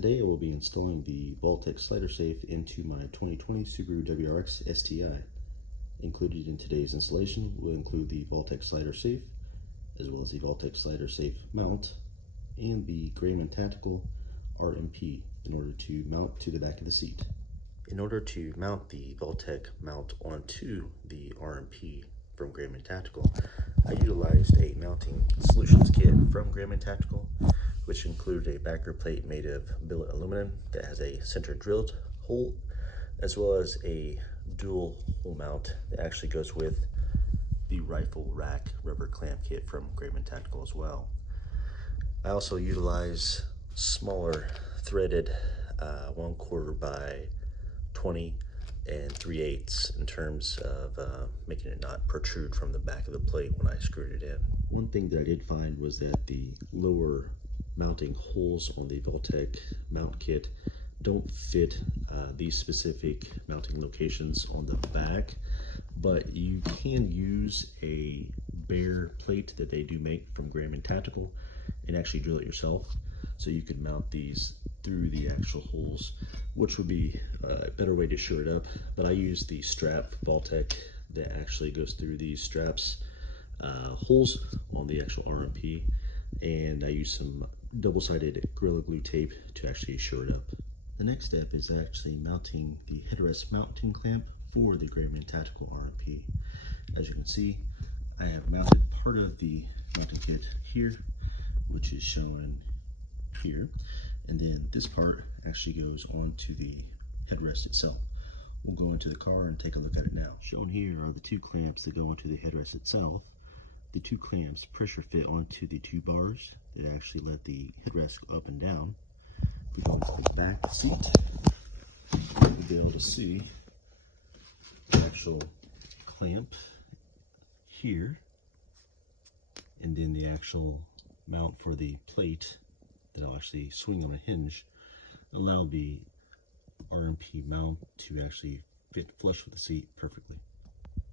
Today I will be installing the Vaultek slider safe into my 2020 Subaru WRX STI. Included in today's installation will include the Vaultek slider safe, as well as the Vaultek slider safe mount, and the Greyman Tactical RMP in order to mount to the back of the seat. In order to mount the Vaultek mount onto the RMP from Greyman Tactical, I utilized a mounting solutions kit from Greyman Tactical, which included a backer plate made of billet aluminum that has a center drilled hole, as well as a dual hole mount that actually goes with the rifle rack rubber clamp kit from Greyman Tactical as well. I also utilize smaller threaded 1/4 by 20 and 3/8 in terms of making it not protrude from the back of the plate when I screwed it in. One thing that I did find was that the lower mounting holes on the Vaultek mount kit don't fit these specific mounting locations on the back, but you can use a bare plate that they do make from Greyman Tactical and actually drill it yourself, so you can mount these through the actual holes, which would be a better way to shore it up. But I use the strap Vaultek that actually goes through these straps holes on the actual RMP, and I use some double-sided Gorilla Glue tape to actually shore it up. The next step is actually mounting the headrest mounting clamp for the Greyman Tactical RMP. As you can see, I have mounted part of the mounting kit here, which is shown here, and then this part actually goes onto the headrest itself. We'll go into the car and take a look at it now. Shown here are the two clamps that go onto the headrest itself. The two clamps pressure fit onto the two bars that actually let the headrest go up and down. If we go into the back seat, you'll be able to see the actual clamp here, and then the actual mount for the plate that'll actually swing on a hinge, allow the RMP mount to actually fit flush with the seat perfectly.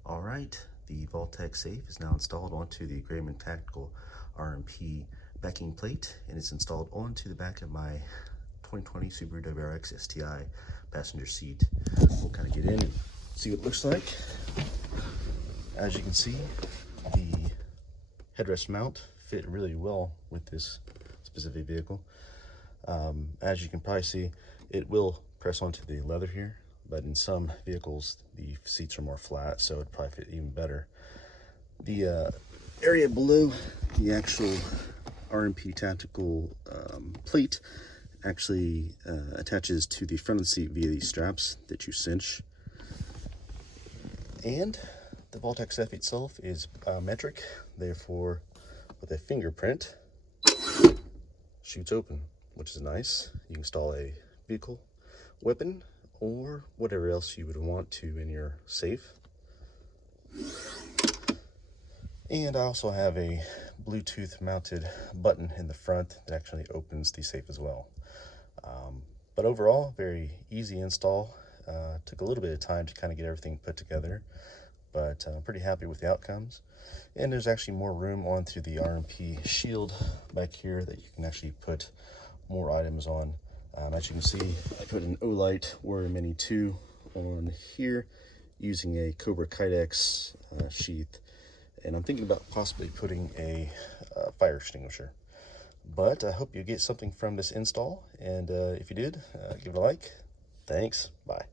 All right, the Vaultek safe is now installed onto the Greyman Tactical RMP backing plate, and it's installed onto the back of my 2020 Subaru WRX STI passenger seat. We'll kind of get in and see what it looks like. As you can see, the headrest mount fit really well with this specific vehicle. As you can probably see, it will press onto the leather here, but in some vehicles the seats are more flat, so it'd probably fit even better. The area below the actual RMP Tactical plate actually attaches to the front of the seat via these straps that you cinch. And the Vaultek safe itself is metric, therefore with a fingerprint shoots open, which is nice. You can install a vehicle, weapon, or whatever else you would want to in your safe. And I also have a Bluetooth mounted button in the front that actually opens the safe as well. But overall, very easy install. Took a little bit of time to kind of get everything put together, but I'm pretty happy with the outcomes. And there's actually more room onto the RMP shield back here that you can actually put more items on. As you can see, I put an Olight Warrior Mini 2 on here using a Cobra Kydex sheath, and I'm thinking about possibly putting a fire extinguisher. But I hope you get something from this install, and if you did, give it a like. Thanks, bye.